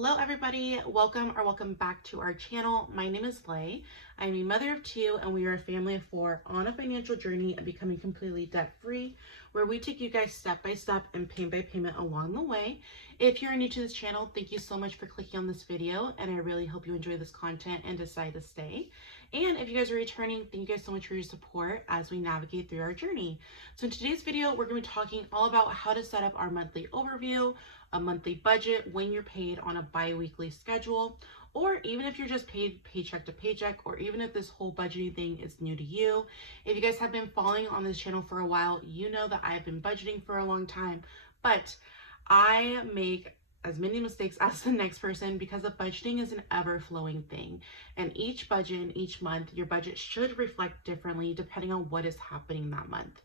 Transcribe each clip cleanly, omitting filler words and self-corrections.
Hello everybody, welcome back to our channel. My name is Lay. I'm a mother of two and we are a family of four on a financial journey of becoming completely debt-free, where we take you guys step by step and payment by payment along the way. If you're new to this channel, thank you so much for clicking on this video, and I really hope you enjoy this content and decide to stay. And if you guys are returning, thank you guys so much for your support as we navigate through our journey. So in today's video, we're going to be talking all about how to set up our monthly overview, a monthly budget when you're paid on a bi-weekly schedule, or even if you're just paid paycheck to paycheck, or even if this whole budgeting thing is new to you. If you guys have been following on this channel for a while, you know that I've been budgeting for a long time, but I make as many mistakes as the next person because the budgeting is an ever-flowing thing, and each budget and each month your budget should reflect differently depending on what is happening that month.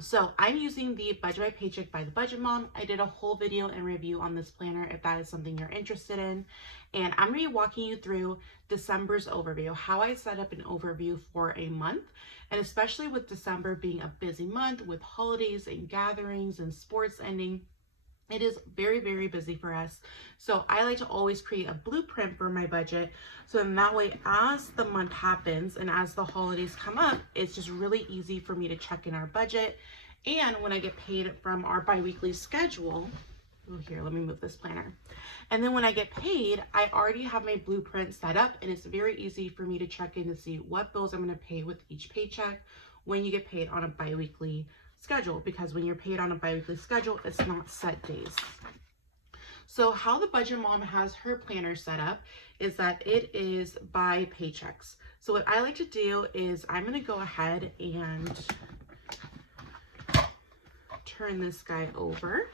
So I'm using the Budget by Paycheck by the Budget Mom. I did a whole video and review on this planner if that is something you're interested in, and I'm going to be walking you through December's overview, how I set up an overview for a month, and especially with December being a busy month with holidays and gatherings and sports ending. It is very, very busy for us. So I like to always create a blueprint for my budget. So in that way, as the month happens and as the holidays come up, it's just really easy for me to check in our budget. And when I get paid from our bi-weekly schedule, oh, here, let me move this planner. And then when I get paid, I already have my blueprint set up, and it's very easy for me to check in to see what bills I'm going to pay with each paycheck when you get paid on a bi-weekly schedule, because when you're paid on a bi-weekly schedule, it's not set days. So how the Budget Mom has her planner set up is that it is by paychecks. So what I like to do is I'm going to go ahead and turn this guy over.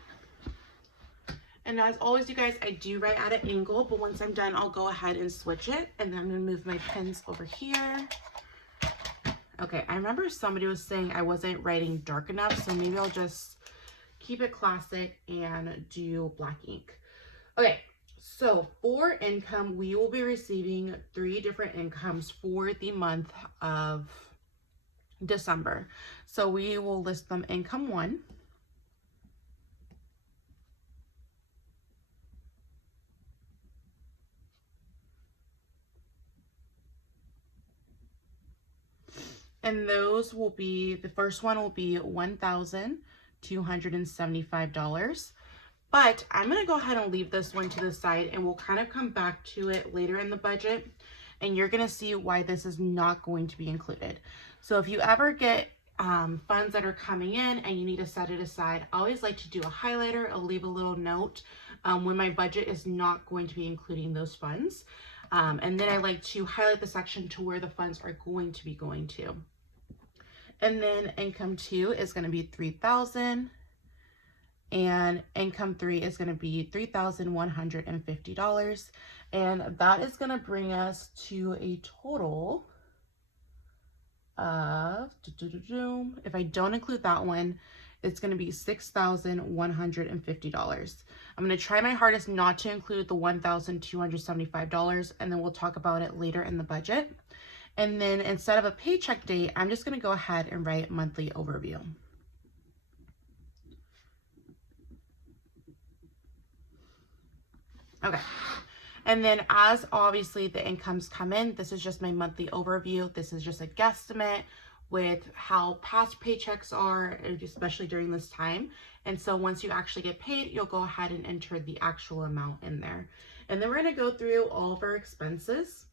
And as always, you guys, I do write at an angle, but once I'm done, I'll go ahead and switch it. And then I'm going to move my pens over here. Okay, I remember somebody was saying I wasn't writing dark enough, so maybe I'll just keep it classic and do black ink. Okay, so for income, we will be receiving 3 different incomes for the month of December. So we will list them. Income 1, and those will be, the first one will be $1,275. But I'm going to go ahead and leave this one to the side, and we'll kind of come back to it later in the budget, and you're going to see why this is not going to be included. So if you ever get funds that are coming in and you need to set it aside, I always like to do a highlighter. I'll leave a little note when my budget is not going to be including those funds. And then I like to highlight the section to where the funds are going to be going to. And then income 2 is going to be $3,000, and income 3 is going to be $3,150, and that is going to bring us to a total of, if I don't include that one, it's going to be $6,150. I'm going to try my hardest not to include the $1,275, and then we'll talk about it later in the budget. And then instead of a paycheck date, I'm just going to go ahead and write monthly overview. Okay. And then as obviously the incomes come in, this is just my monthly overview. This is just a guesstimate with how past paychecks are, especially during this time. And so once you actually get paid, you'll go ahead and enter the actual amount in there. And then we're going to go through all of our expenses.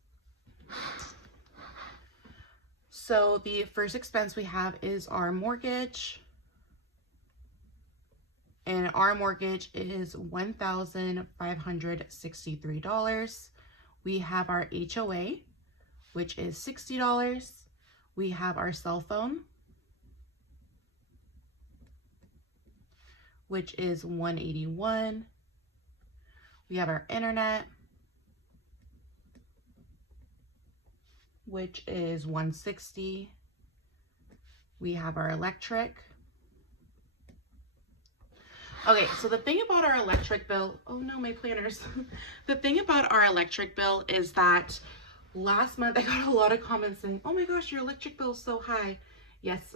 So the first expense we have is our mortgage. And our mortgage is $1,563. We have our HOA, which is $60. We have our cell phone, which is $181. We have our internet, which is $160. We have our electric. Okay, so the thing about our electric bill, oh no, my planners. The thing about our electric bill is that last month I got a lot of comments saying, oh my gosh, your electric bill is so high. Yes,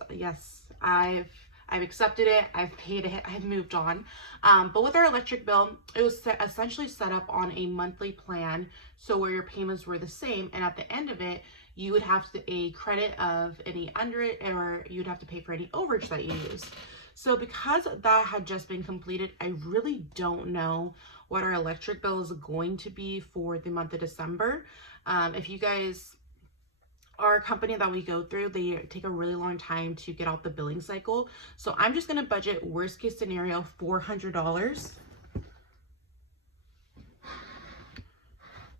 I've I've accepted it, I've paid it, I've moved on. But with our electric bill, it was essentially set up on a monthly plan, so where your payments were the same, and at the end of it, you would have a credit of any under it, or you'd have to pay for any overage that you use. So because that had just been completed, I really don't know what our electric bill is going to be for the month of December. If you guys, our company that we go through, they take a really long time to get out the billing cycle. So I'm just gonna budget worst case scenario $400.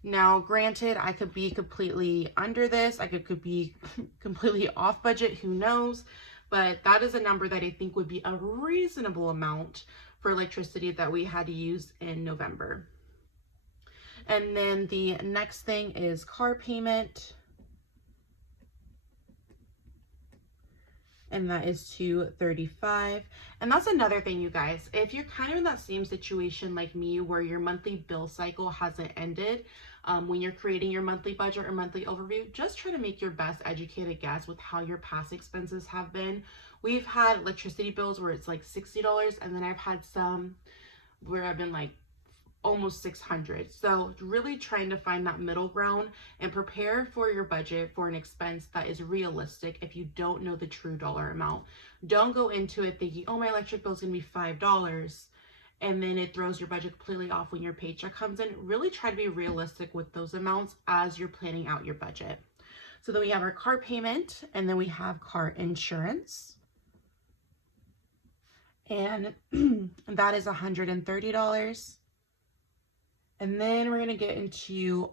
Now, granted, I could be completely under this, I could be completely off budget, who knows? But that is a number that I think would be a reasonable amount for electricity that we had to use in November. And then the next thing is car payment. And that is $235. And that's another thing, you guys. If you're kind of in that same situation like me, where your monthly bill cycle hasn't ended, when you're creating your monthly budget or monthly overview, just try to make your best educated guess with how your past expenses have been. We've had electricity bills where it's like $60, and then I've had some where I've been like almost $600. So really trying to find that middle ground and prepare for your budget for an expense that is realistic if you don't know the true dollar amount. Don't go into it thinking, oh, my electric bill is going to be $5, and then it throws your budget completely off when your paycheck comes in. Really try to be realistic with those amounts as you're planning out your budget. So then we have our car payment, and then we have car insurance. And that is $130. And then we're going to get into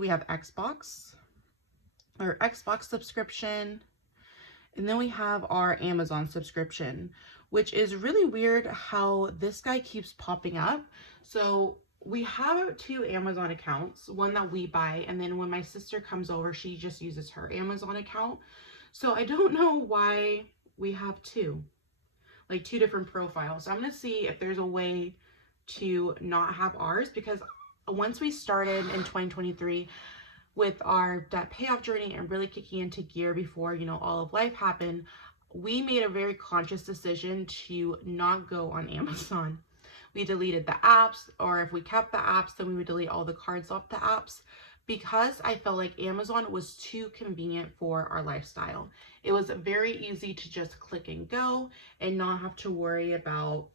we have Xbox subscription. And then we have our Amazon subscription, which is really weird how this guy keeps popping up. So we have 2 Amazon accounts, one that we buy, and then when my sister comes over, she just uses her Amazon account. So I don't know why we have 2 different profiles. So I'm going to see if there's a way to not have ours, because once we started in 2023 with our debt payoff journey and really kicking into gear before, all of life happened, we made a very conscious decision to not go on Amazon. We deleted the apps, or if we kept the apps, then we would delete all the cards off the apps, because I felt like Amazon was too convenient for our lifestyle. It was very easy to just click and go and not have to worry about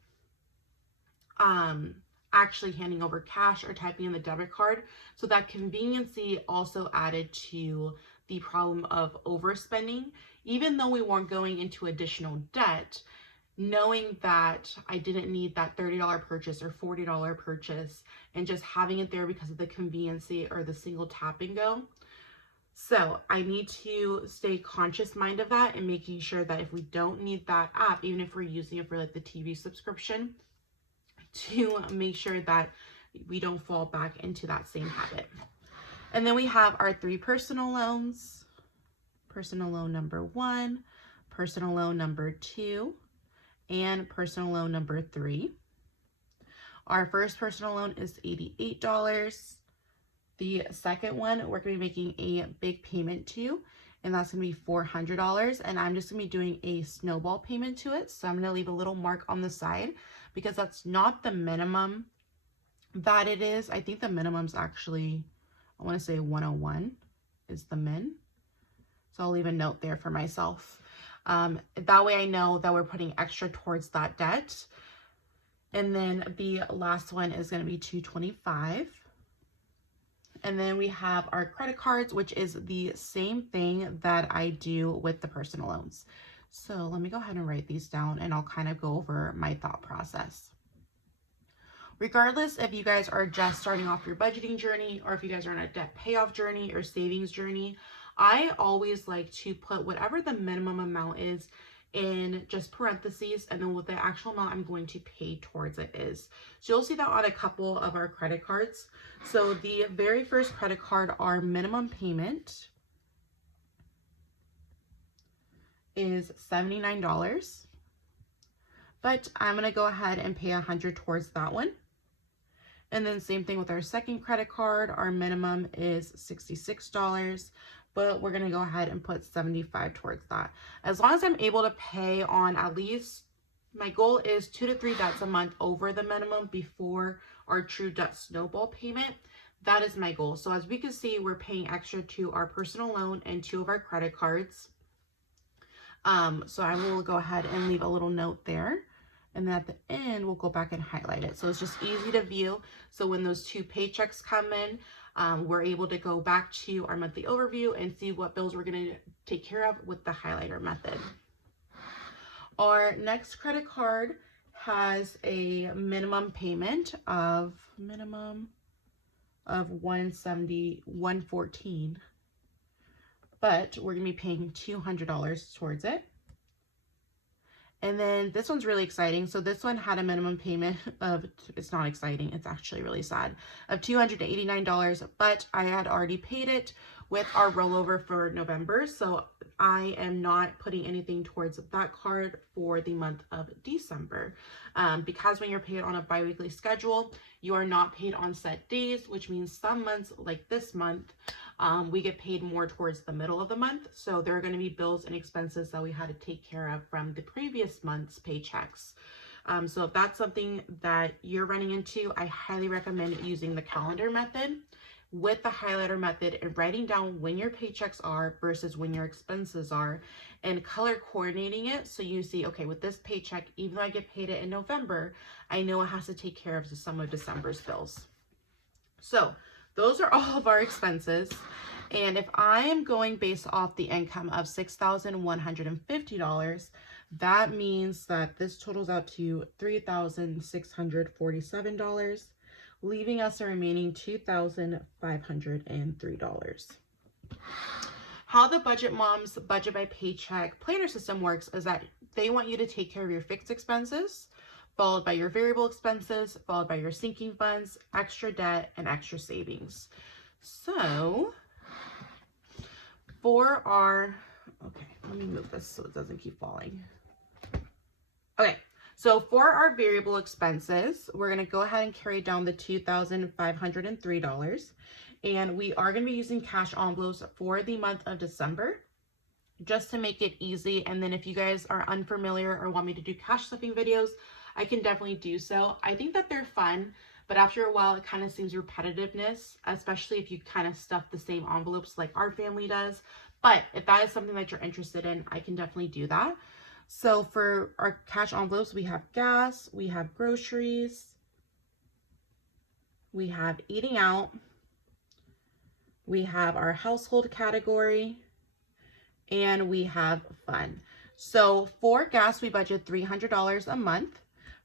actually handing over cash or typing in the debit card. So that conveniency also added to the problem of overspending. Even though we weren't going into additional debt, knowing that I didn't need that $30 purchase or $40 purchase, and just having it there because of the conveniency or the single tap and go. So I need to stay conscious mind of that, and making sure that if we don't need that app, even if we're using it for like the TV subscription, to make sure that we don't fall back into that same habit. And then we have our 3 personal loans. Personal loan number 1, personal loan number 2, and personal loan number 3. Our first personal loan is $88. The second one, we're going to be making a big payment to, and that's going to be $400. And I'm just going to be doing a snowball payment to it. So I'm going to leave a little mark on the side, because that's not the minimum that it is. I think the minimum's actually, I want to say 101 is the min. So I'll leave a note there for myself. That way I know that we're putting extra towards that debt. And then the last one is going to be $225. And then we have our credit cards, which is the same thing that I do with the personal loans. So let me go ahead and write these down, and I'll kind of go over my thought process. Regardless if you guys are just starting off your budgeting journey, or if you guys are on a debt payoff journey or savings journey, I always like to put whatever the minimum amount is in just parentheses, and then what the actual amount I'm going to pay towards it is. So you'll see that on a couple of our credit cards. So the very first credit card, our minimum payment is $79, but I'm going to go ahead and pay $100 towards that one. And then same thing with our second credit card, our minimum is $66, but we're going to go ahead and put $75 towards that. As long as I'm able to pay on at least, my goal is 2 to 3 debts a month over the minimum before our true debt snowball payment. That is my goal. So as we can see, we're paying extra to our personal loan and 2 of our credit cards. So I will go ahead and leave a little note there. And then at the end, we'll go back and highlight it. So it's just easy to view. So when those 2 paychecks come in, we're able to go back to our monthly overview and see what bills we're going to take care of with the highlighter method. Our next credit card has a minimum payment of $114, but we're going to be paying $200 towards it. And then this one's really exciting. So this one had a minimum payment of, it's not exciting, it's actually really sad, of $289, but I had already paid it with our rollover for November. So I am not putting anything towards that card for the month of December. Because when you're paid on a biweekly schedule, you are not paid on set days, which means some months like this month, we get paid more towards the middle of the month. So there are going to be bills and expenses that we had to take care of from the previous month's paychecks. So if that's something that you're running into, I highly recommend using the calendar method with the highlighter method and writing down when your paychecks are versus when your expenses are and color coordinating it. So you see, okay, with this paycheck, even though I get paid it in November, I know it has to take care of some of December's bills. So those are all of our expenses. And if I am going based off the income of $6,150, that means that this totals out to $3,647, leaving us a remaining $2,503. How the Budget Moms Budget by Paycheck planner system works is that they want you to take care of your fixed expenses, followed by your variable expenses, followed by your sinking funds, extra debt, and extra savings. So for our, okay, let me move this so it doesn't keep falling. Okay, so for our variable expenses, we're going to go ahead and carry down the $2,503. And we are going to be using cash envelopes for the month of December, just to make it easy. And then if you guys are unfamiliar or want me to do cash stuffing videos, I can definitely do so. I think that they're fun, but after a while, it kind of seems repetitiveness, especially if you kind of stuff the same envelopes like our family does. But if that is something that you're interested in, I can definitely do that. So for our cash envelopes, we have gas, we have groceries, we have eating out, we have our household category, and we have fun. So for gas, we budget $300 a month.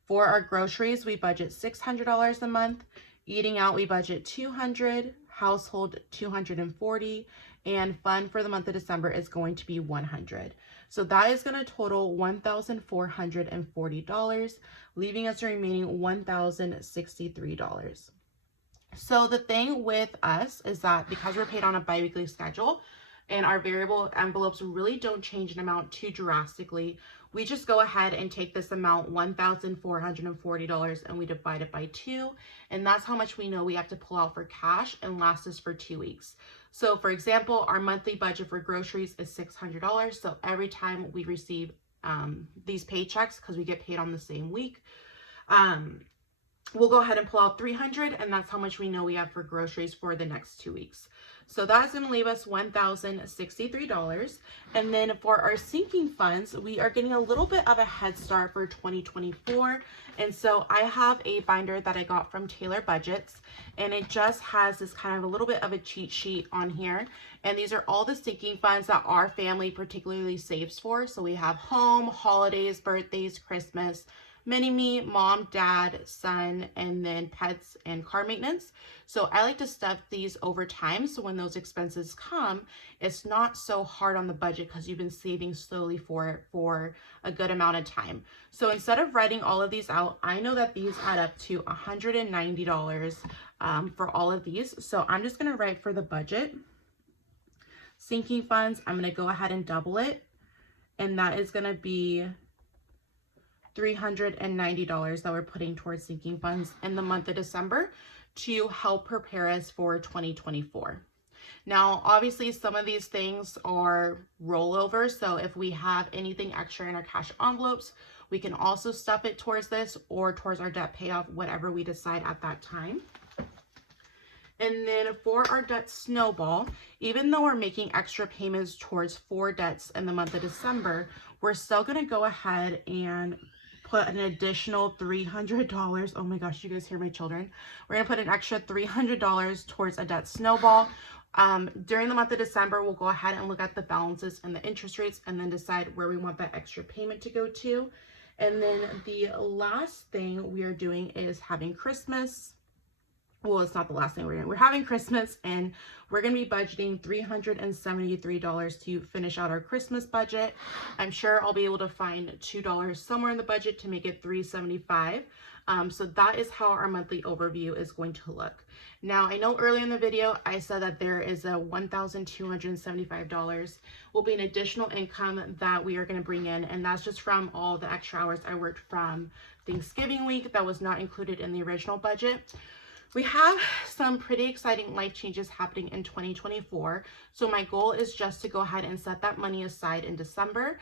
For our groceries, we budget $600 a month. Eating out, we budget $200, household $240, and fun for the month of December is going to be $100. So that is going to total $1,440, leaving us remaining $1,063. So the thing with us is that because we're paid on a biweekly schedule and our variable envelopes really don't change in amount too drastically, we just go ahead and take this amount, $1,440, and we divide it by 2. And that's how much we know we have to pull out for cash and last us for 2 weeks. So for example, our monthly budget for groceries is $600. So every time we receive these paychecks, because we get paid on the same week, we'll go ahead and pull out $300, and that's how much we know we have for groceries for the next 2 weeks. So that's going to leave us $1,063. And then for our sinking funds, we are getting a little bit of a head start for 2024. And so I have a binder that I got from Taylor Budgets, and it just has this kind of a little bit of a cheat sheet on here. And these are all the sinking funds that our family particularly saves for. So we have home, holidays, birthdays, Christmas, mini-me, mom, dad, son, and then pets and car maintenance. So I like to stuff these over time, so when those expenses come, it's not so hard on the budget because you've been saving slowly for it for a good amount of time. So instead of writing all of these out, I know that these add up to $190 for all of these. So I'm just going to write for the budget. Sinking funds, I'm going to go ahead and double it, and that is going to be $390 that we're putting towards sinking funds in the month of December to help prepare us for 2024. Now, obviously, some of these things are rollover. So if we have anything extra in our cash envelopes, we can also stuff it towards this or towards our debt payoff, whatever we decide at that time. And then for our debt snowball, even though we're making extra payments towards 4 debts in the month of December, we're still going to go ahead and put an additional $300. Oh my gosh, you guys hear my children. We're going to put an extra $300 towards a debt snowball. During the month of December, we'll go ahead and look at the balances and the interest rates and then decide where we want that extra payment to go to. And then the last thing we are doing is having Christmas. Well, it's not the last thing we're doing. We're having Christmas and we're going to be budgeting $373 to finish out our Christmas budget. I'm sure I'll be able to find $2 somewhere in the budget to make it $375. So that is how our monthly overview is going to look. Now, I know earlier in the video, I said that there is a $1,275 will be an additional income that we are going to bring in. And that's just from all the extra hours I worked from Thanksgiving week that was not included in the original budget. We have some pretty exciting life changes happening in 2024. So my goal is just to go ahead and set that money aside in December.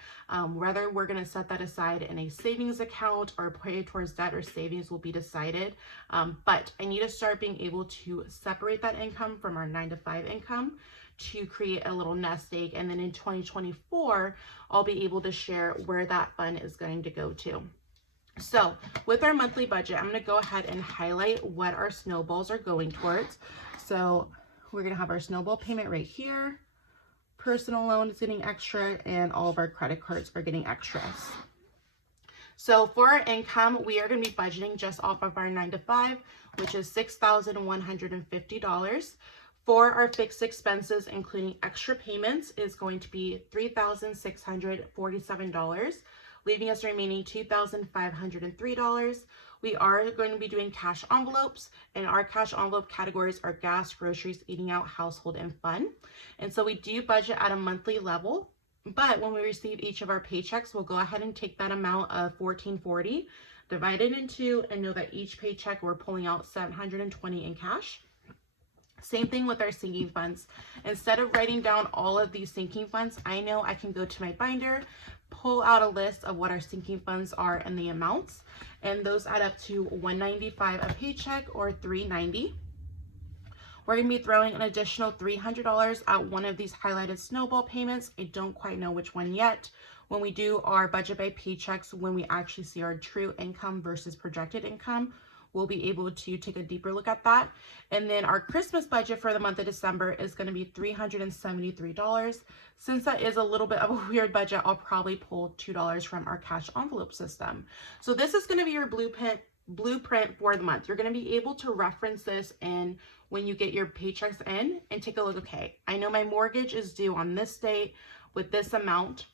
Whether we're going to set that aside in a savings account or pay towards debt or savings will be decided. But I need to start being able to separate that income from our 9-to-5 income to create a little nest egg. And then in 2024, I'll be able to share where that fund is going to go to. So with our monthly budget, I'm going to go ahead and highlight what our snowballs are going towards. So we're going to have our snowball payment right here. Personal loan is getting extra and all of our credit cards are getting extras. So for our income, we are going to be budgeting just off of our 9-to-5, which is $6,150. For our fixed expenses, including extra payments, is going to be $3,647. Leaving us remaining $2,503. We are going to be doing cash envelopes, and our cash envelope categories are gas, groceries, eating out, household, and fun. And so we do budget at a monthly level, but when we receive each of our paychecks, we'll go ahead and take that amount of $1,440, divide it in two, and know that each paycheck we're pulling out $720 in cash. Same thing with our sinking funds. Instead of writing down all of these sinking funds, I know I can go to my binder, pull out a list of what our sinking funds are and the amounts, and those add up to $195 a paycheck or $390. We're going to be throwing an additional $300 at one of these highlighted snowball payments. I don't quite know which one yet. When we do our budget by paychecks, when we actually see our true income versus projected income, we'll be able to take a deeper look at that. And then our Christmas budget for the month of December is going to be $373. Since that is a little bit of a weird budget, I'll probably pull $2 from our cash envelope system. So this is going to be your blueprint for the month. You're going to be able to reference this in when you get your paychecks in and take a look. Okay, I know my mortgage is due on this date with this amount,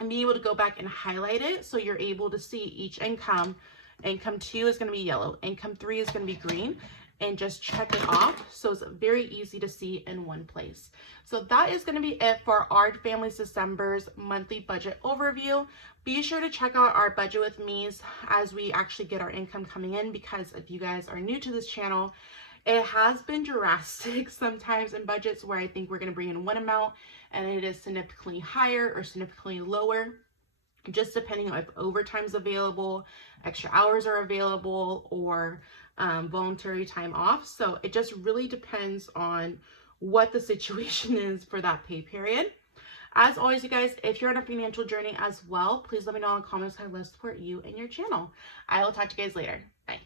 and be able to go back and highlight it so you're able to see each income. Income 2 is going to be yellow. Income 3 is going to be green, and just check it off. So it's very easy to see in one place. So that is going to be it for our Families December's monthly budget overview. Be sure to check out our Budget with Me's as we actually get our income coming in, because if you guys are new to this channel, it has been drastic sometimes in budgets where I think we're going to bring in one amount and it is significantly higher or significantly lower, just depending on if overtime is available, extra hours are available, or voluntary time off. So it just really depends on what the situation is for that pay period. As always, you guys, if you're on a financial journey as well, please let me know in the comments how to support you and your channel. I will talk to you guys later. Bye.